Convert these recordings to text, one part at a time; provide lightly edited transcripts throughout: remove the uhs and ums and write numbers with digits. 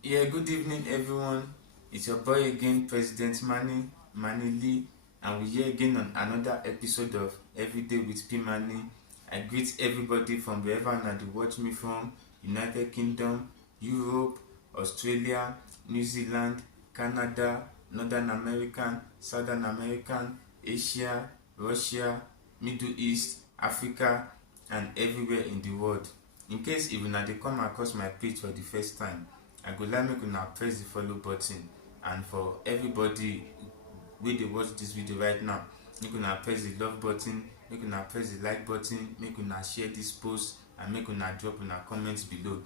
Yeah, good evening, everyone. It's your boy again, President Manny Lee, and we're here again on another episode of Everyday with P Manny. I greet everybody from wherever now they watch me from: United Kingdom, Europe, Australia, New Zealand, Canada, Northern American, Southern American, Asia, Russia, Middle East, Africa, and everywhere in the world. In case even now they come across my page for the first time, I go like make una press the follow button, and for everybody wey dey watch this video right now, make una press the love button, make una press the like button, make una share this post, and make una drop una comments below.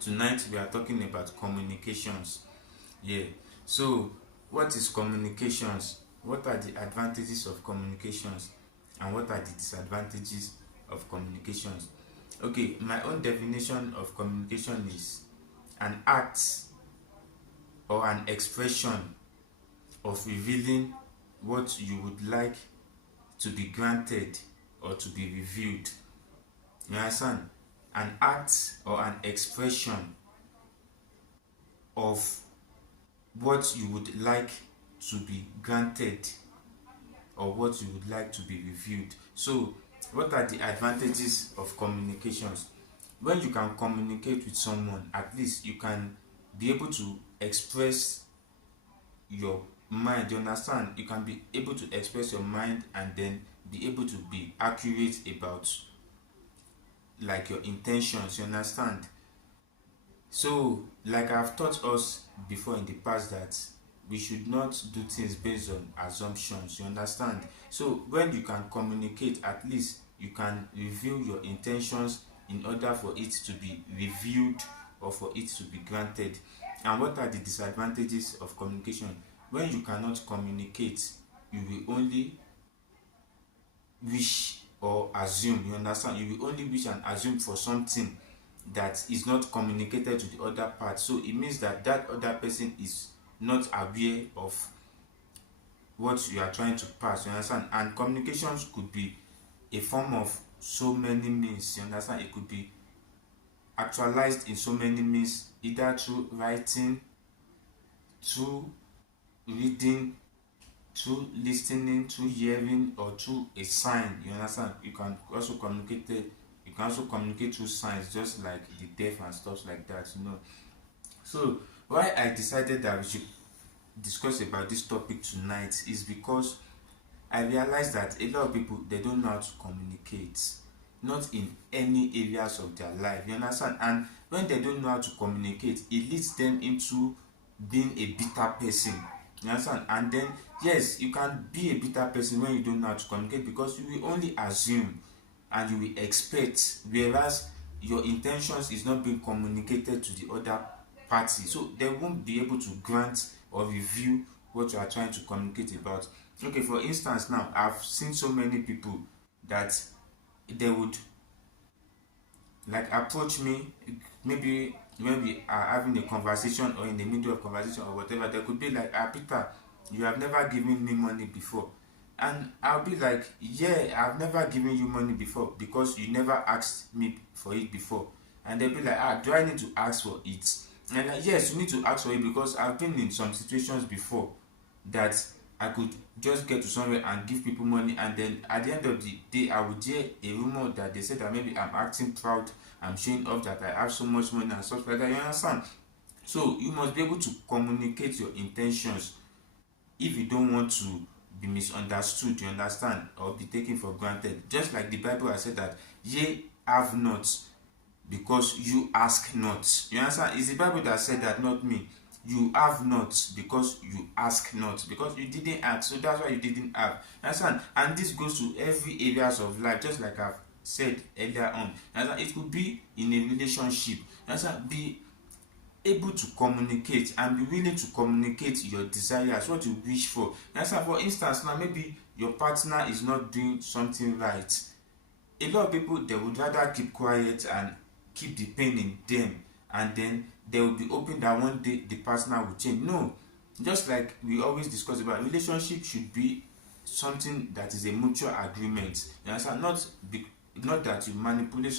Tonight we are talking about communications. Yeah, so what is communications? What are the advantages of communications, and what are the disadvantages of communications? Okay, my own definition of communication is an act or an expression of revealing what you would like to be granted or to be revealed. You understand? An act or an expression of what you would like to be granted or what you would like to be revealed. So, what are the advantages of communications? When you can communicate with someone, at least you can be able to express your mind. You understand? You can be able to express your mind and then be able to be accurate about like your intentions. You understand? So, like I've taught us before in the past, that we should not do things based on assumptions. You understand? So, when you can communicate, at least you can reveal your intentions in order for it to be reviewed or for it to be granted. And what are the disadvantages of communication? When you cannot communicate, you will only wish or assume. You understand? You will only wish and assume for something that is not communicated to the other part. So it means that that other person is not aware of what you are trying to pass. You understand? And communications could be a form of so many means. You understand? It could be actualized in so many means, either through writing, through reading, through listening, through hearing, or through a sign. You understand? You can also communicate you can also communicate through signs, just like the deaf and stuff like that, you know. So why I decided that we should discuss about this topic tonight is because I realized that a lot of people, they don't know how to communicate, not in any areas of their life. You understand? And when they don't know how to communicate, it leads them into being a bitter person. You understand? And then yes, you can be a bitter person when you don't know how to communicate, because you will only assume and you will expect, whereas your intentions is not being communicated to the other party, so they won't be able to grant or review what you are trying to communicate about. Okay, for instance, now I've seen so many people that they would like approach me, maybe when we are having a conversation or in the middle of conversation or whatever. They could be like, Peter, you have never given me money before. And I'll be like, yeah, I've never given you money before because you never asked me for it before. And they'll be like, do I need to ask for it? And like, yes, you need to ask for it, because I've been in some situations before that I could just get to somewhere and give people money, and then at the end of the day, I would hear a rumor that they said that maybe I'm acting proud, I'm showing off that I have so much money and stuff like that. You understand? So you must be able to communicate your intentions if you don't want to be misunderstood, you understand, or be taken for granted. Just like the Bible has said that ye have not because you ask not. You understand? It's the Bible that said that, not me. You have not because you ask not, because you didn't ask, so that's why you didn't have. You understand? And this goes to every areas of life, just like I've said earlier on. You understand? It could be in a relationship. You understand? Be able to communicate and be willing to communicate your desires, what you wish for. You understand? For instance, now maybe your partner is not doing something right. A lot of people, they would rather keep quiet and keep the pain in them, and then they will be hoping that one day the partner will change. No, just like we always discuss about, relationship should be something that is a mutual agreement. You understand? Not that you manipulate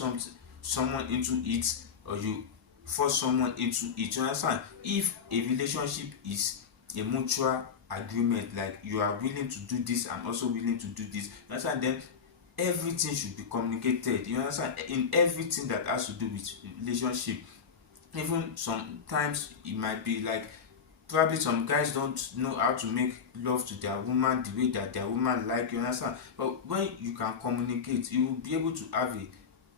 someone into it, or you force someone into it. You understand? If a relationship is a mutual agreement, like you are willing to do this, I'm also willing to do this, you understand, then everything should be communicated. You understand? In everything that has to do with relationship. Even sometimes it might be like, probably some guys don't know how to make love to their woman the way that their woman like, you understand, but when you can communicate, you will be able to have a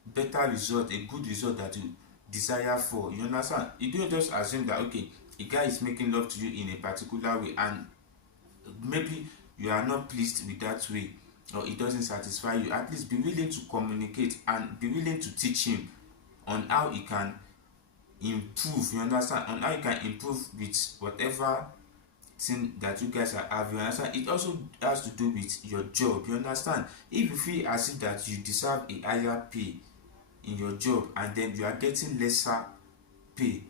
better result, a good result that you desire for. You understand? You don't just assume that okay, a guy is making love to you in a particular way and maybe you are not pleased with that way, or it doesn't satisfy you. At least be willing to communicate and be willing to teach him on how he can improve. You understand? On how you can improve with whatever thing that you guys are having. You understand? It also has to do with your job. You understand? If you feel as if that you deserve a higher pay in your job and then you are getting lesser pay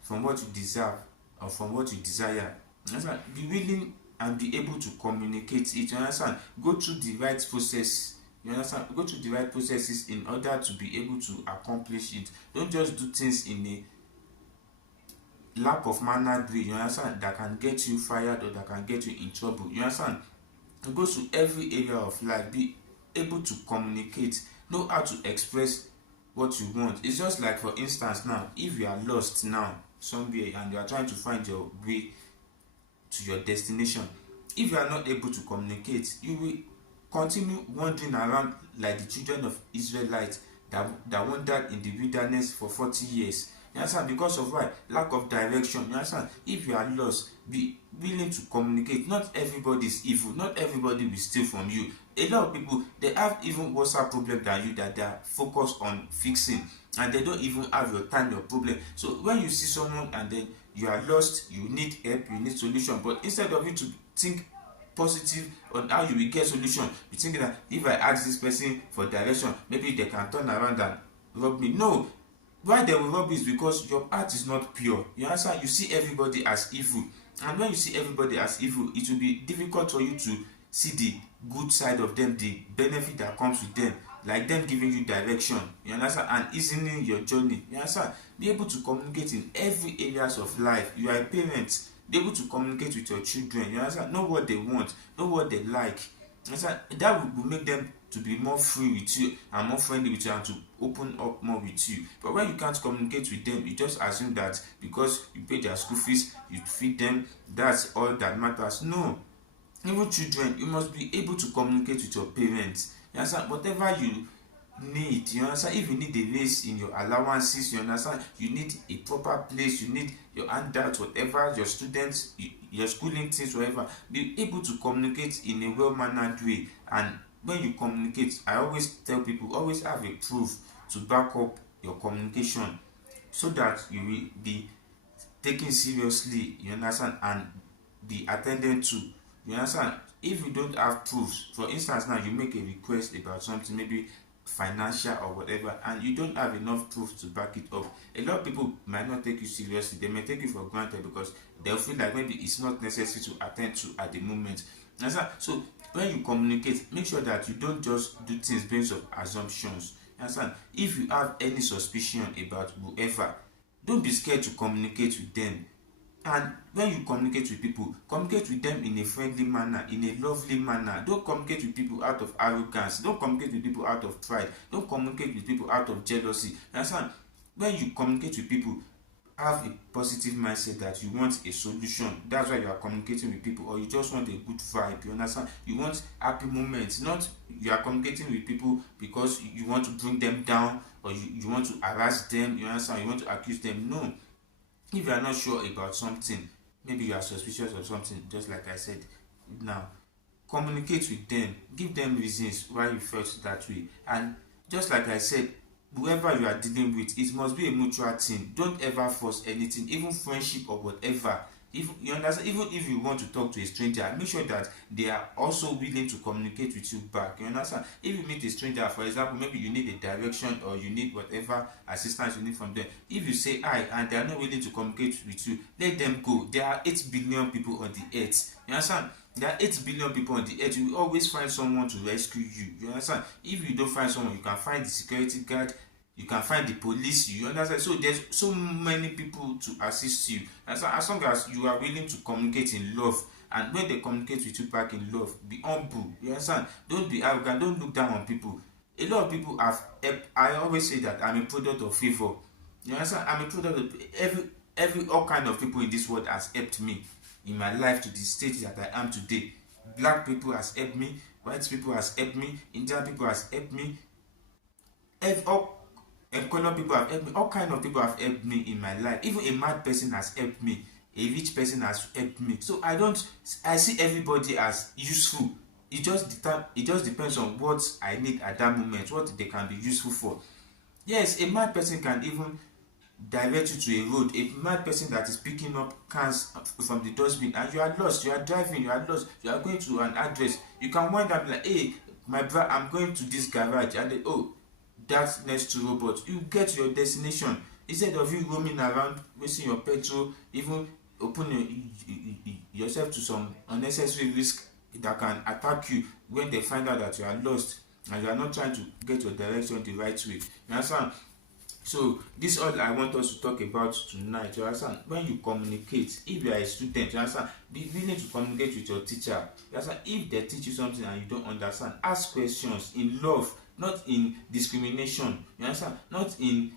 from what you deserve or from what you desire, you understand? Be willing and be able to communicate it. You understand? Go through the right process. You understand? Go through the right processes in order to be able to accomplish it. Don't just do things in a lack of mannered way, you understand, that can get you fired or that can get you in trouble. You understand? It goes to every area of life. Be able to communicate, know how to express what you want. It's just like, for instance, now if you are lost now somewhere and you are trying to find your way to your destination, if you are not able to communicate, you will continue wandering around like the children of Israelites that wandered in the wilderness for 40 years. You understand? Because of why? Lack of direction. You understand? If you are lost, be willing to communicate. Not everybody is evil. Not everybody will steal from you. A lot of people, they have even worse problem than you that they are focused on fixing, and they don't even have your time, your problem. So when you see someone and then you are lost, you need help, you need solution, but instead of you to think positive on how you will get solution, you think that if I ask this person for direction, maybe they can turn around and rob me. No. Why they will rob you is because your heart is not pure. You understand? You see everybody as evil, and when you see everybody as evil, it will be difficult for you to see the good side of them, the benefit that comes with them, like them giving you direction. You understand? And easing your journey. You understand? Be able to communicate in every areas of life. You are a parent. Be able to communicate with your children. You understand? Know what they want, know what they like. You understand? That will make them to be more free with you and more friendly with you and to open up more with you. But when you can't communicate with them, you just assume that because you pay their school fees, you feed them, that's all that matters. No. Even children, you must be able to communicate with your parents. You understand? Whatever you need, you understand, if you need a raise in your allowances, you understand, you need a proper place, you need your handouts, whatever, your students, your schooling things, whatever, be able to communicate in a well-mannered way. And when you communicate, I always tell people, always have a proof to back up your communication, so that you will be taken seriously, you understand, and be attended to. You understand? If you don't have proofs, for instance, now you make a request about something, maybe financial or whatever, and you don't have enough proof to back it up, a lot of people might not take you seriously. They may take you for granted because they'll feel like maybe it's not necessary to attend to at the moment. You understand? So when you communicate, make sure that you don't just do things based on assumptions. You understand? If you have any suspicion about whoever, don't be scared to communicate with them. And when you communicate with them in a friendly manner, in a lovely manner. Don't communicate with people out of arrogance. Don't communicate with people out of pride. Don't communicate with people out of jealousy. You understand? When you communicate with people, have a positive mindset that you want a solution. That's why you are communicating with people, or you just want a good vibe. You understand? You want happy moments. Not you are communicating with people because you want to bring them down, or you want to harass them. You understand? You want to accuse them. No. If you are not sure about something, maybe you are suspicious of something, just like I said now, communicate with them, give them reasons why you felt that way. And just like I said, whoever you are dealing with, it must be a mutual thing. Don't ever force anything, even friendship or whatever. If you understand, even if you want to talk to a stranger, make sure that they are also willing to communicate with you back. You understand? If you meet a stranger, for example, maybe you need a direction or you need whatever assistance you need from them, if you say hi and they are not willing to communicate with you, let them go. There are 8 billion people on the earth. You understand? There are 8 billion people on the earth. You will always find someone to rescue you. You understand? If you don't find someone, you can find the security guard, you can find the police, you understand. So there's so many people to assist you, and so as long as you are willing to communicate in love, and when they communicate with you back in love, be humble, you understand. Don't be arrogant, don't look down on people. A lot of people have helped. I always say that I'm a product of favor, you understand. I'm a product of every all kind of people in this world has helped me in my life to the stage that I am today. Black people has helped me, white people has helped me, Indian people has helped me, all color people have helped me, all kind of people have helped me in my life. Even a mad person has helped me, a rich person has helped me. So I see everybody as useful. It just depends on what I need at that moment, what they can be useful for. Yes, a mad person can even direct you to a road. A mad person that is picking up cans from the dustbin, and you are lost, you are driving, you are lost, you are going to an address, you can wind up like, hey, my brother, I'm going to this garage, and then, oh, that's next to robot. You get to your destination instead of you roaming around wasting your petrol, even opening yourself to some unnecessary risk that can attack you when they find out that you are lost and you are not trying to get your direction the right way. You understand? So this all I want us to talk about tonight. You understand? When you communicate, if you are a student, you understand, be willing to communicate with your teacher. You understand? If they teach you something and you don't understand, ask questions in love, not in discrimination. You understand? Not in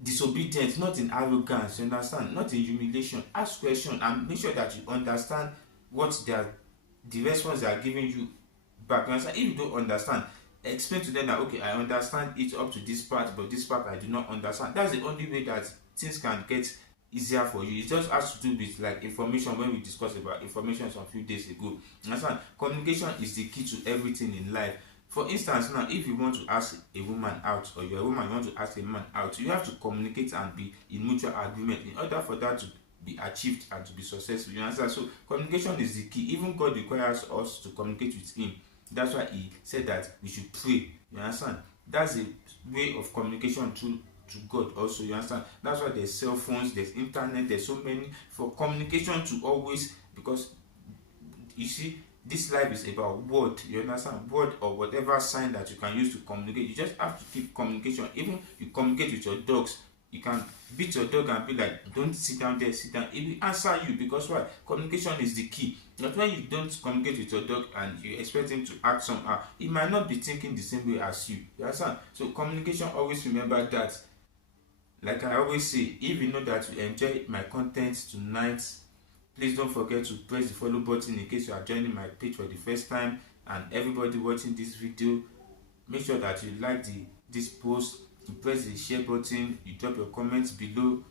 disobedience, not in arrogance. You understand? Not in humiliation. Ask questions and make sure that you understand what the response they are giving you back. You understand? If you don't understand, explain to them that, okay, I understand it up to this part, but this part I do not understand. That's the only way that things can get easier for you. It just has to do with like information. When we discussed about information some few days ago, you understand? Communication is the key to everything in life. For instance, now if you want to ask a woman out, or you're a woman, you want to ask a man out, you have to communicate and be in mutual agreement in order for that to be achieved and to be successful. You understand? So communication is the key. Even God requires us to communicate with him. That's why he said that we should pray. You understand? That's a way of communication to God also. You understand? That's why there's cell phones, there's internet, there's so many for communication to always, because you see, this life is about word. You understand? Word or whatever sign that you can use to communicate. You just have to keep communication. Even you communicate with your dogs. You can beat your dog and be like, don't sit down there, sit down. It will answer you, because why? Communication is the key. Not when you don't communicate with your dog and you expect him to act somehow, he might not be thinking the same way as you. You understand? So communication, always remember that. Like I always say, if you know that you enjoy my content tonight, please don't forget to press the follow button in case you are joining my page for the first time. And everybody watching this video, make sure that you like this post, you press the share button, you drop your comments below,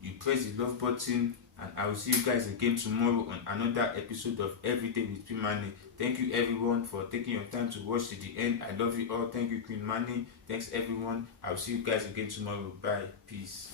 you press the love button, and I will see you guys again tomorrow on another episode of Everyday with Queen Manny. Thank you everyone for taking your time to watch to the end. I love you all. Thank you, Queen Manny. Thanks everyone. I will see you guys again tomorrow. Bye. Peace.